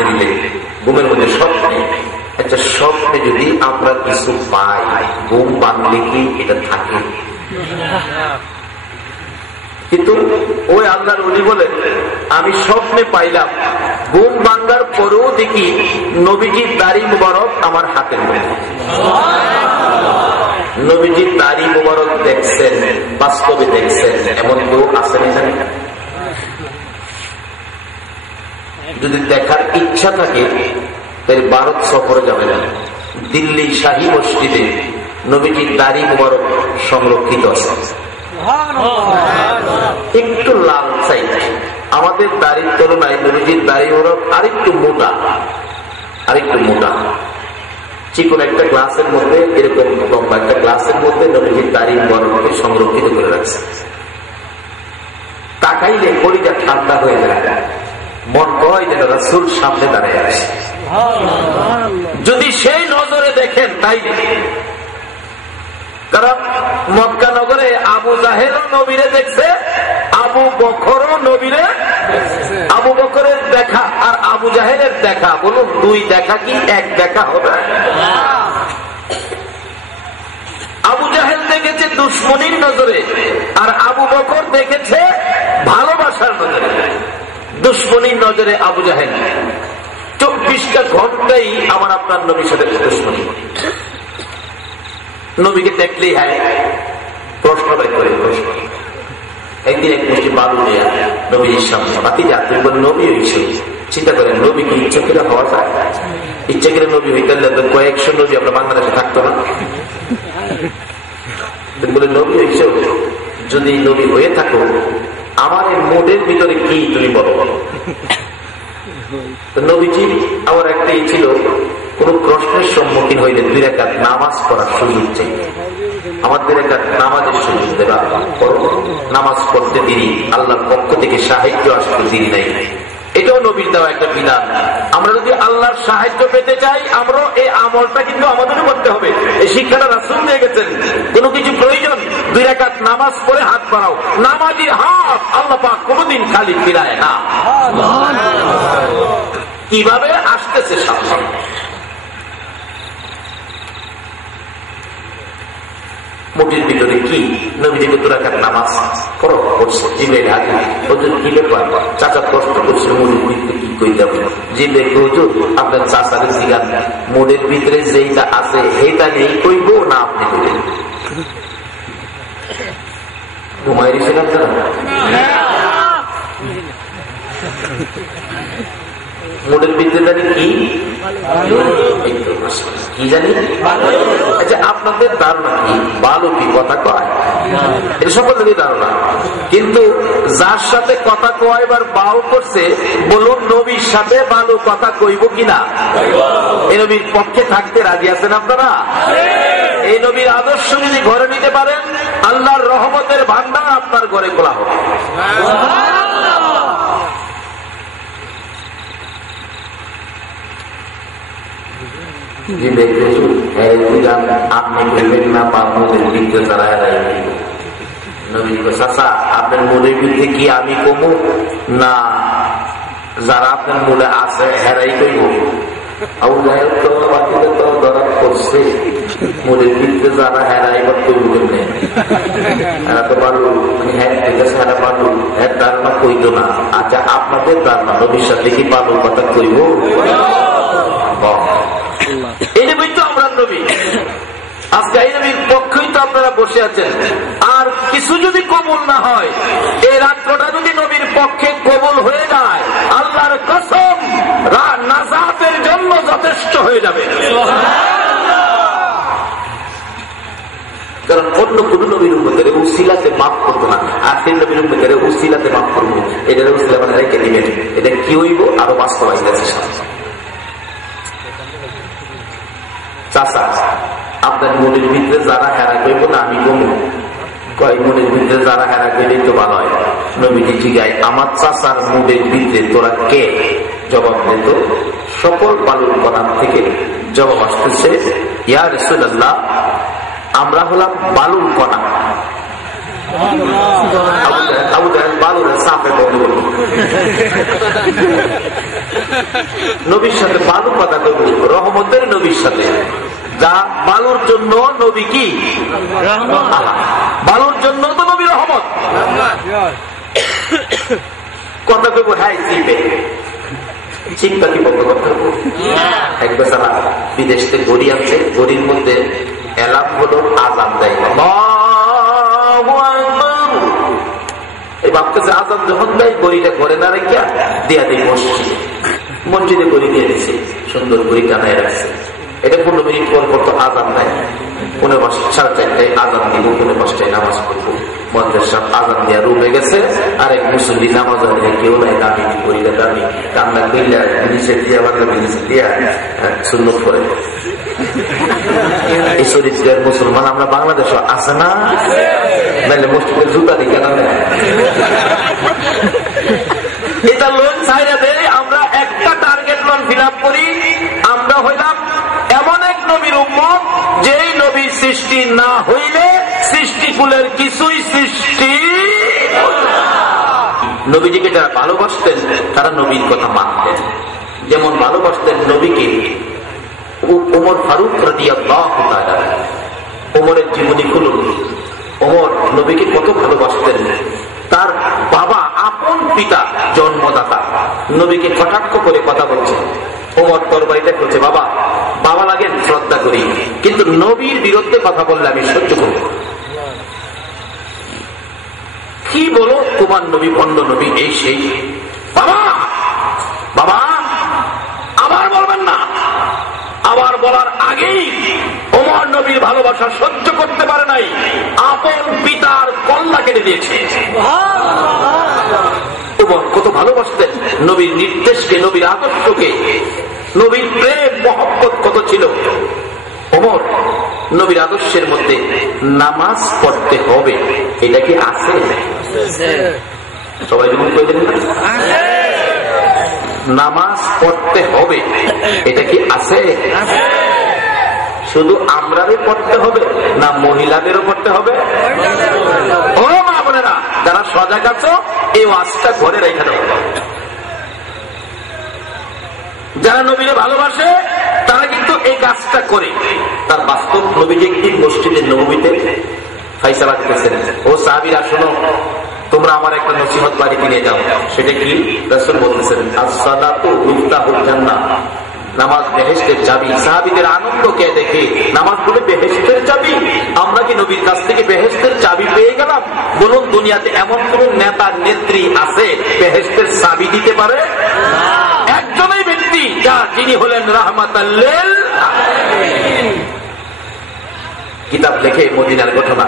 ফেললে ঘুমের মধ্যে স্বপ্নে, একটা স্বপ্নে যদি আমরা কিছু পাই, ঘুম ভাঙলে কি এটা থাকে? কিন্তু ওই আল্লাহর ওলি বলেন, আমি স্বপ্নে পাইলাম, ঘুম ভাঙ্গার পরেও দেখি নবীজির দাড়ি মুবারক আমার হাতের মধ্যে। নবীজির দাড়ি মুবারক দেখছেন, বাস্তবে দেখছেন, এমন কেউ আছেন এখানে? যদি দেখার ইচ্ছা থাকে তাহলে ভারত সফরে যাবে না, দিল্লি শাহী মসজিদে নবীজির দাড়ি মুবারক সংরক্ষিত আছে। একটু লাল চাই, আমাদের দাড়ির তুলনায় নবীজির দাড়ি মুবারক আরেকটু মোটা, আরেকটু মোটা। চিকন একটা গ্লাসের মধ্যে, এরকম লম্বা একটা গ্লাসের মধ্যে নবীজির দাড়ি মুবারককে সংরক্ষিত করে রাখছে। তাকাইলে কলিজা ঠান্ডা হয়ে যায়, মন কয় যেন রাসূল সামনে দাঁড়িয়ে আছে। যদি সেই নজরে দেখেন তাই, কারণ মক্কা নগরে আবু জাহেলও নবীরে দেখছে, আবু বকরও নবীরে, আবু বকরের দেখা আর আবু জাহেলের দেখা, বলুন দুই দেখা কি এক দেখা হবে? আবু জাহেল দেখেছে দুশ্মনীর নজরে, আর আবু বকর দেখেছে ভালোবাসার নজরে। দুশ্মনীর নজরে আবু জাহেল 24টা ঘন্টাই আমার আপনার নবীর সাথে দুশ্মনী। নবীকে দেখলেই হয় প্রশ্ন বের করে, প্রশ্ন। একদিন এক মুষ্টি বালু নিয়ে নবীর সামনে, বাতি যাতে নবী হয়েছে, চিন্তা করেন নবী কি ইচ্ছা করে হওয়া যায়? ইচ্ছা করে নবী হইতে কয়েকশো নবী আমরা বাংলাদেশে থাকতো না। বলে নবী হয়েছে, যদি নবী হয়ে থাকো আমার এই মোডের ভিতরে কি তুমি বলো? নবীজি আমার একটাই ছিল, কোন প্রশ্নের সম্মুখীন হইলে 2 রাকাত নামাজ পড়ার সুযোগ চাই। আমার 2 রাকাত নামাজের সুযোগ দেবা, নামাজ পড়তে দেরি, আল্লাহর পক্ষ থেকে সাহায্য আসতে দেরি নাই। এটাও নবীর দেওয়া একটা বিধান। আমরা যদি আল্লাহর সাহায্য পেতে চাই, আমরা এই আমলটা কিন্তু আমাদেরও করতে হবে। এই শিক্ষাটা রাসূল দিয়ে গেছেন। কোনো কিছু প্রয়োজন 2 রাকাত নামাজ পড়ে হাত বাড়াও, নামাজির হাত আল্লাহ পাক কোনদিন খালি ফিরায় না। কিভাবে আসতেছে সামনে, মুটির ভিতরে কি নবীজিকে 2 রাকাত নামাজ করো করছে, জিবের হাতে ওদের কি ব্যাপার? চাচা কষ্ট করছে, মুড়ির ভিতরে কি কইতে হবে? জিবে হুজুর আপনার চাচার জিগান, মুড়ির ভিতরে যেইটা আছে সেইটা নেই কইব না আপনি কইবেন? ঘুমাই রেছিলাম না মুড়ির ভিতরে জানি কি কি জানি? আচ্ছা আপনাদের ধারণা কি বালু কি কথা কয়? এটা সকলেরই ধারণা। কিন্তু যার সাথে কথা কয়বার বাউ করছে, বলুন নবীর সাথে বালু কথা কইব কিনা? এই নবীর পক্ষে থাকতে রাজি আছেন আপনারা? এই নবীর আদর্শ যদি ঘরে নিতে পারেন, আল্লাহর রহমতের ভান্ডার আপনার ঘরে খোলা হবে। আপনি বলবেন না পাপের বিরুদ্ধে যারা হেরাই, নবী চাচা আপনার মনের বিরুদ্ধে কি আমি কমু না যারা আপনার মনে আছে হেরাই কইব? আবু জাহেল তো বাতিলে তো ধরা করছে, মনের বিরুদ্ধে যারা হেরাই বা কইবেন না, এরা তো ভালো হ্যাঁ ঠিক আছে, এরা ভালো হ্যাঁ ধারণা কইত না। আচ্ছা আপনাদের ধারণা নবীর সাথে কি ভালো কথা কইব? এই নবী তো আমরা নবী, আজকে এই নবীর পক্ষেই তো আপনারা বসে আছেন। আর কিছু যদি কবুল না হয়, এই রাত্রটা যদি নবীর পক্ষে কবুল হয়ে যায়, আল্লাহর কসম নাজাতের জন্য যথেষ্ট হয়ে যাবে। কারণ অন্য কোন নবীর উম্মতের উসিলাতে মাফ করবো না, আর সেই নবীর উম্মতের উসিলাতে মাফ করবো, এটার উসিলা মানে রেখে দিবেন। এটা কি হইব আরো বাস্তবায়িত আছে। চাচা আপনার মনের ভিতরে যারা হেরা করবো না আমি কমু কয়, মনের ভিতরে যারা হেরা করলে তো ভালো হয়। নবীজি জিগায় আমার চাচার মনের ভিতরে তোরা কে? জবাব দিত সকল বালুর কণার থেকে জবাব আসতেছে, ইয়া রাসূলুল্লাহ আমরা হলাম বালুর কণা। আবু জাহেল বালুর সাপে বন্ধ করল। নবীর সাথে বালু কথা কইব, রহমতের নবীর সাথে। যা বালুর জন্য নবী কি বালুর জন্য তো নবী রহমত। কথা কইব হ্যাঁ চিপে চিন্তা কি বন্ধ করতে হবে। এক বেচারা বিদেশ থেকে গড়ি আছে, গড়ির মধ্যে এলাম হলো আজান দেয়, এই ভাবতেছে আজান যখন দেয় গড়িটা ঘরে না রেখে দিয়া দিই মসজিদে, মসজিদে গড়ি দিয়ে দিচ্ছে, সুন্দর গড়ি টানায় রাখছে। এটা 15 মিনিট পর পর তো আজান দেয়, 4:30 আজান দিব, 5:30 নামাজ পড়বো। মন্ত্রের সব আজান দিয়া রুমে গেছে, আর এক মুসল্লি নামাজ কেউ নাই, দাবি করিলে দাবি কান্না করিলে নিচে দিয়া বাংলা নিচে দিয়া সুন্নত করে। এই শরীরের মুসলমান আমরা বাংলাদেশে আছে না, নাহলে মসজিদের জুতা দিকে না এটা লোন ছাইরা দেয়। আমরা একটা টার্গেট লোন ফিল আপ করি, আমরা হইলাম এমন এক নবীর উম্মত যেই নবীর সৃষ্টি না হইলে সৃষ্টিকুলের কিছুই সৃষ্টি। নবীজিকে যারা ভালোবাসতেন তারা নবীর কথা মানতেন। যেমন ভালোবাসতেন নবীকে ওমর ফারুক রাদিয়াল্লাহু তাআলা। ওমরের জীবনী খুলুন, ওমর নবীকে কত ভালোবাসতেন। তার বাবা আপন পিতা জন্মদাতা নবীকে কটাক্ষ করে কথা বলছে। ওমর তরবারিটা করছে, বাবা বাবা লাগেন শ্রদ্ধা করি, কিন্তু নবীর বিরুদ্ধে কথা বললে আমি সহ্য করব। কি বলো তোমার নবী ভণ্ড নবী এই সেই। বাবা বাবা আবার বলবেন না। আবার বলার আগেই ওমর নবীর ভালোবাসা সহ্য করতে পারে নাই, আপন পিতার কল্লা কেটে দিয়েছে। ওমর কত ভালোবাসতেন নবীর নির্দেশকে, নবীর আদর্শকে, নবীর প্রেম মহব্বত কত ছিল। ওমর নবীর আদর্শের মধ্যে নামাজ পড়তে হবে, এটা কি আছে? সবাই যখন কইলেন নামাজ পড়তে হবে, এটা কি আছে? শুধু আমরারই পড়তে হবে না মহিলাদেরও পড়তে হবে? ও মা বোনেরা যারা সজাগ আছো, এই ওয়াজটা ঘরে রেখে দাও। যারা নবীরে ভালোবাসে তারা কিন্তু এই কাজটা করে। তার বাস্তব নবীজি একদিন মসজিদের নববীতে ফাইসালা দিতেছেন, ও সাহাবীরা শোনো, তোমরা আমার একটা নসিহত বাড়িতে নিয়ে যাও। সেটা কি? রাসূল বলতেছেন, as-সালাতু মিফতাহুল জান্নাহ, নামাজ বেহেশতের চাবি। সাহাবীদের আনন্দকে দেখে নামাজ বলে বেহেশতের চাবি। আমরা কি নবীর কাছ থেকে বেহেশতের চাবি পেয়ে গেলাম? বলুন দুনিয়াতে এমন কোন নেতা নেত্রী আছে বেহেশতের চাবি দিতে পারে? একজনই ব্যক্তি, যিনি হলেন রাহমাতাল লিল আলামিন। কিতাব লেখে মদিনার ঘটনা,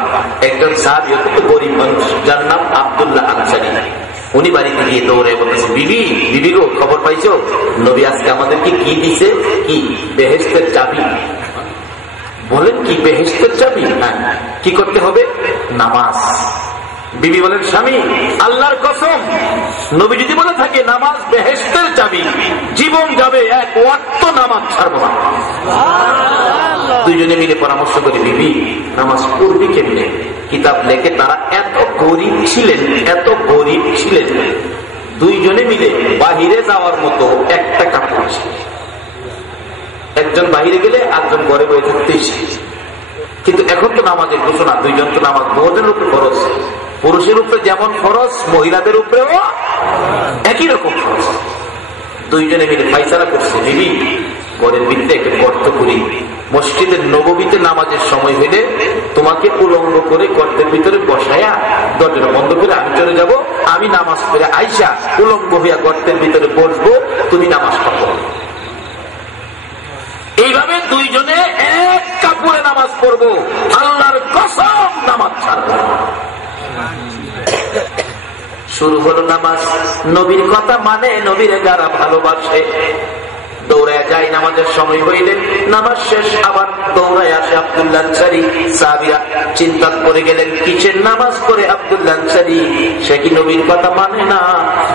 একজন সাহাবী অত্যন্ত গরিব মানুষ, যার নাম আব্দুল্লাহ আনসারী। উনি বাড়িতে গিয়ে দৌড়ে বলতেছে, বিবি বিবি গো, খবর পাইছো নবী আজকে আমাদেরকে কি দিছে? কি? বেহেশতের চাবি। বলেন কি বেহেশতের চাবি? হ্যাঁ। কি করতে হবে? নামাজ। বিবি বলেন, স্বামী আল্লাহর কসম, নবী যদি বলে থাকে নামাজ বেহেশতের চাবি, জীবন যাবে এক ওয়াক্ত নামাজ ছাড়বো না। দুইজনে মিলে পরামর্শ করে, বিবি নামাজ পড়বি কেমনে? কিতাব লেখে তারা এত গরিব ছিলেন, এত গরিব ছিলেন, দুইজনে মিলে বাহিরে যাওয়ার মতো একটা কাপড় ছিল। একজন বাহিরে গেলে একজন ঘরে বসে থাকতেই। কিন্তু এখন তো নামাজের ঘোষণা, দুইজন তো নামাজ বহুদের উপরে খরচ, পুরুষের উপরে যেমন খরচ মহিলাদের উপরেও একই রকম খরচ। দুইজনে মিলে ফাইসালা করছে, বিবি ঘরের ভিতরে একটা গর্ত করি, মসজিদের নববীতে নামাজের সময় হইলে তোমাকে উলঙ্গ করে গর্তের ভিতরে বসায়া দরজা বন্ধ করে আমি চলে যাব, আমি নামাজ পড়ে আইসা উলঙ্গ হইয়া গর্তের ভিতরে বসবো, তুমি নামাজটা পড়ো। এইভাবে দুইজনে এক কাপড়ে নামাজ পড়বো, আল্লাহর কসম নামাজ ছাড়বো। শুরু হলো নামাজ। নবীর কথা মানে, নবীর যারা ভালোবাসে দৌড়ায় যায় নামাজের সময় হইলে। নামাজ শেষ আবার দৌড়ায় আসে আব্দুল্লাহ আনসারী। সাহাবীরা চিন্তা করে গেলেন, কিসের নামাজ পড়ে আব্দুল্লাহ আনসারী? সে কি নবীর কথা মানে না?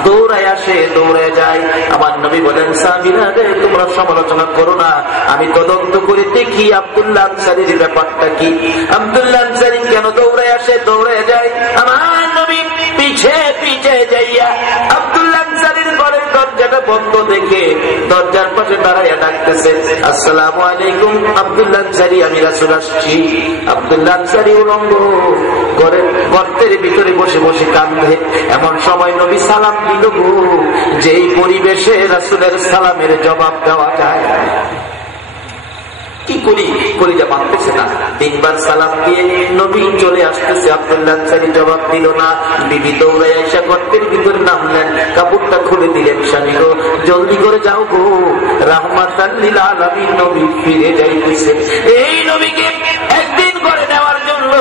দৌড়ায় আসে, দৌড়ায় যায়। আমার নবী বলেন, সাহাবীরা রে তোমরা সমালোচনা করো না, আমি তদন্ত করে দেখি আব্দুল্লাহ আনসারীর ব্যাপারটা কি। আব্দুল্লাহ আনসারী কেন দৌড়ায় আসে, দৌড়ায় যায়? আমার নবী পিছে পিছে যাইয়া আব্দুল্লাহ আনসারীর ঘরের দরজাটা বন্ধ দেখে দরজার পাশে দাঁড়াইয়া ডাকতেছে, আসসালামু আলাইকুম আব্দুল্লাহ আনসারী, আমি রাসূল আসছি। আব্দুল্লাহ আনসারী উলঙ্গ গর্তের ভিতরে বসে বসে কাঁদে। এমন সময় নবী সালাম দিল, যেই পরিবেশে রাসূলের সালামের জবাব দেওয়া যায়। কি করি যা মানতেছে না। 3 বার সালাম দিয়ে নবী চলে আসতেছে, আব্দুল্লাহ আনসারী জবাব দিল না। বিবি দৌড়ে এসে গর্তের ভিতরে নামলেন, কাপড়টা খুলে দিলেন, স্বামী গো জলদি করে যাও গো, রাহমাতাল লিল আলামিন নবী ফিরে যাইতেছে। এই নবীকে একদিন করে নেওয়ার জন্য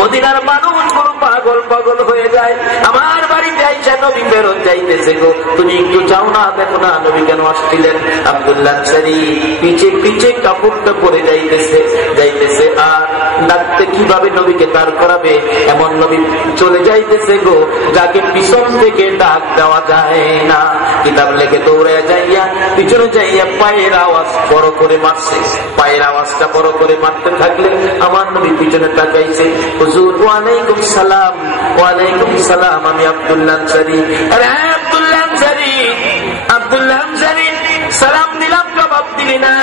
মদিনার মানুষগুলো পাগল পাগল হয়ে যায়। আমার বাড়িতে আইসা নবী ফেরত যাইতেছে গো, তুমি একটু যাও না, দেখো না নবী কেন আসছিলেন। আব্দুল্লাহ আনসারী পিছে পিছে কাপড়টা পরে যাইতেছে আর ডাকতে কিভাবে নবীকে দাঁড় করাবে এমন নবী চলে যাইতেছে গো, যাকে পিছন থেকে ডাক দেওয়া যায় না। কিতাব লেখে দৌড়ে যাইয়া পিছনে যাইয়া পায়ের আওয়াজ বড় করে মারছে। পায়ের আওয়াজটা বড় করে মারতে থাকলে আমার নবী পিছনে তাকাইছে, হুজুর ওয়ালাইকুম সালাম। ওয়ালাইকুম সালাম, আমি আব্দুল্লাহ আনসারী। আরে আব্দুল্লাহ আনসারী, আব্দুল্লাহ আনসারী, সালাম দিলাম জবাব দিলি না,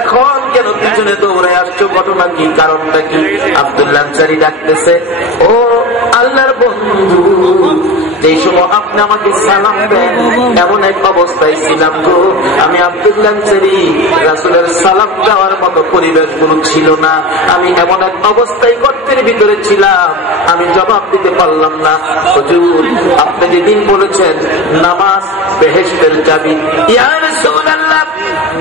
এখন কেন পিছনে দৌড়ে আসছো, ঘটনা কি, কারণটা কি? আব্দুল্লাহ আনসারী ডাকতেছে, ও আল্লাহর বন্ধু, যেই সময় আপনি আমাকে সালাম দেন এমন এক অবস্থায় ছিলাম গো, আমি আব্দুল্লাহ আনসারী, রাসূলের সালাম দেওয়ার মতো পরিবেশ গুলো ছিল না, আমি এমন এক অবস্থায় গর্তের ভিতরে ছিলাম, আমি জবাব দিতে পারলাম না। হুজুর আপনি যেদিন বলেছেন নামাজ বেহেশতের চাবি, ইয়া রাসূলুল্লাহ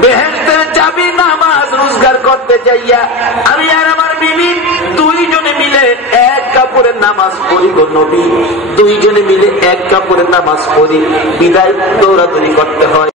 বেহেশতের চাবি নামাজ রোজগার করতে যাইয়া আমি আর আমার বিবি দুইজনে মিলে এক কাপড়ের নামাজ পড়ি গো নবী, দুইজনে মিলে এক কাপড়ের নামাজ পড়ি, বিদায় দৌড়াদৌড়ি করতে হয়।